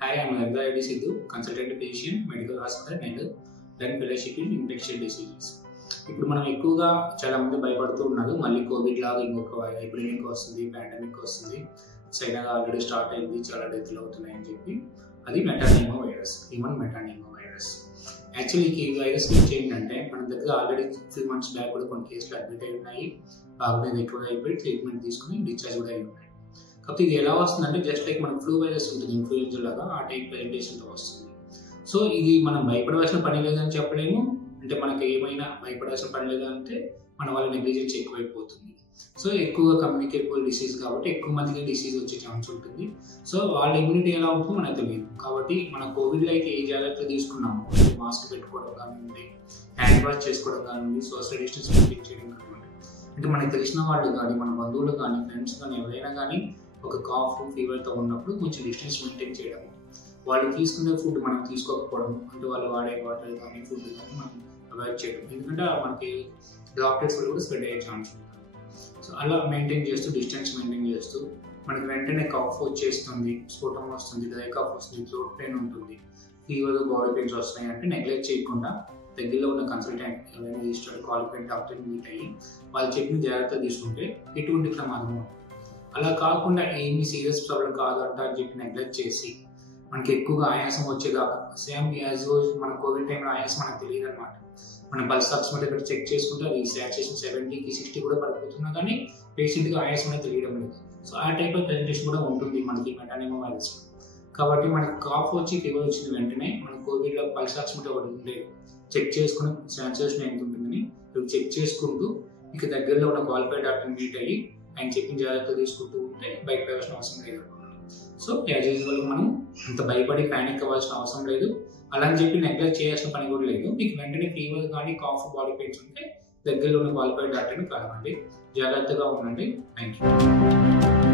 Hi, I am Narendra Reddy Sidhu, consultant physician, medical hospital, and then fellowship in infectious diseases. ఇప్పుడు మనం ఎక్కువగా చాలా మంది భయపడుతూ ఉన్నారు. మళ్ళీ కోవిడ్ లాగా ఇంకొక ఎపిడమిక్ వస్తుంది, పాండమిక్ వస్తుంది, చైనాగా ఆల్రెడీ స్టార్ట్ అయింది, చాలా డెత్లు అవుతున్నాయి అని చెప్పి. అది మెటానిమో వైరస్, హ్యూమన్ మెటానిమో వైరస్. యాక్చువల్లీ ఈ వైరస్ నుంచి ఏంటంటే మన దగ్గర ఆల్రెడీ 3 months బ్యాక్ కూడా కొన్ని కేసులు అడ్మిట్ అయి ఉన్నాయి, బాగుండేది ఎక్కువగా అయిపోయి ట్రీట్మెంట్ తీసుకుని డిశ్చార్జ్ కూడా అయి ఉన్నాయి. కాకపోతే ఇది ఎలా వస్తుందంటే జస్ట్ లైక్ మనకు ఫ్లూ వైరస్ ఉంటుంది, ఇన్ఫ్లుయెంజా లాగా ఆ టైప్ ప్రెజెంటేషన్తో వస్తుంది. సో ఇది మనం భయపడవలసిన పని లేదని చెప్పలేము, అంటే మనకి ఏమైనా భయపడాల్సిన పని లేదా అంటే మన వాళ్ళ నెగ్లిజెన్స్ ఎక్కువైపోతుంది. సో ఎక్కువగా కమ్యూనికేబుల్ డిసీజ్ కాబట్టి ఎక్కువ మందికి డిసీజ్ వచ్చే ఛాన్స్ ఉంటుంది. సో వాళ్ళ ఇమ్యూనిటీ ఎలా ఉంటుందో మనకు తెలియదు. కాబట్టి మన కోవిడ్లో అయితే ఏ జాగ్రత్తలు తీసుకున్నాము, మాస్క్ పెట్టుకోవడం కానివ్వండి, హ్యాండ్ వాష్ చేసుకోవడం కానివ్వండి, సోషల్ డిస్టెన్స్ మెయింటైన్ చేయడం కానివ్వండి, అంటే మనకు తెలిసిన వాళ్ళు కానీ మన బంధువులు కానీ ఫ్రెండ్స్ కానీ ఎవరైనా కానీ ఒక కాఫ్ ఫీవర్తో ఉన్నప్పుడు కొంచెం డిస్టెన్స్ మెయింటైన్ చేయడం, వాళ్ళు తీసుకునే ఫుడ్ మనం తీసుకోకపోవడం, అంటే వాళ్ళు వాడే వాటర్ కానీ ఫుడ్ కానీ మనం అవాయిడ్ చేయడం, ఎందుకంటే మనకి డాక్టర్స్ వాళ్ళు కూడా స్ప్రెడ్ అయ్యే ఛాన్స్ ఉంటుంది. సో అలా మెయింటైన్ చేస్తూ డిస్టెన్స్ మెయింటైన్ చేస్తూ మనకి వెంటనే కాఫ్ వచ్చేస్తుంది, స్ఫోటం వస్తుంది, డ్రై కాఫ్ వస్తుంది, థ్రోట్ పెయిన్ ఉంటుంది, ఫీవర్ బాడీ పెయిన్స్ వస్తున్నాయి అంటే నెగ్లెక్ట్ చేయకుండా దగ్గరలో ఉన్న కన్సల్టెంట్ ఎవరైనా రిజిస్టర్డ్ క్వాలిఫైడ్ డాక్టర్ని మీట్ అయ్యి వాళ్ళు చెప్పిన జాగ్రత్తలు తీసుకుంటే ఎటువంటి ప్రమాదం ఉంటుంది. అలా కాకుండా ఏమి సీరియస్ ప్రాబ్లం కాదు అంట అని చెప్పి నెగ్లెక్ట్ చేసి మనకి ఎక్కువగా ఆయాసం వచ్చేదాకా, సేమ్ యాజ్ మన కోవిడ్ టైంలో ఆయాసం మనకు తెలియదు అనమాట. మనం పల్స్ ఆక్సిమీటర్ చెక్ చేసుకుంటే అది సాచురేషన్ 70కి 60 కూడా పడిపోతున్నా కానీ పేషెంట్కి ఆయాసం అనేది తెలియడం లేదు. సో ఆ టైప్ ఆఫ్ ప్రెజెంటేషన్ కూడా ఉంటుంది మనకి మెటానిమో వైరస్. కాబట్టి మనకి కాఫ్ వచ్చి ఫీవర్ వచ్చిన వెంటనే మన కోవిడ్లో పల్స్ ఆక్సిమీటర్ ఒకటి ఉండేది, చెక్ చేసుకుని సాచురేషన్ ఎంత ఉంటుందని చెక్ చేసుకుంటూ ఇక దగ్గరలో ఉన్న క్వాలిఫైడ్ డాక్టర్ని మీట్ అయ్యి ఆయన చెప్పిన జాగ్రత్తలు తీసుకుంటూ ఉంటే భయపడాల్సిన అవసరం లేదు. సో యాజ్ యూజువల్ మనం అంత భయపడి ప్యానిక్ అవ్వాల్సిన అవసరం లేదు, అలా అని చెప్పి నెగ్లెక్ట్ చేయాల్సిన పని కూడా లేదు. మీకు వెంటనే ఫీవర్ కానీ కాఫ్ బాడీ పెయిన్స్ ఉంటే దగ్గరలో ఉన్న క్వాలిఫైడ్ డాక్టర్ని కలవండి, జాగ్రత్తగా ఉండండి. Thank you.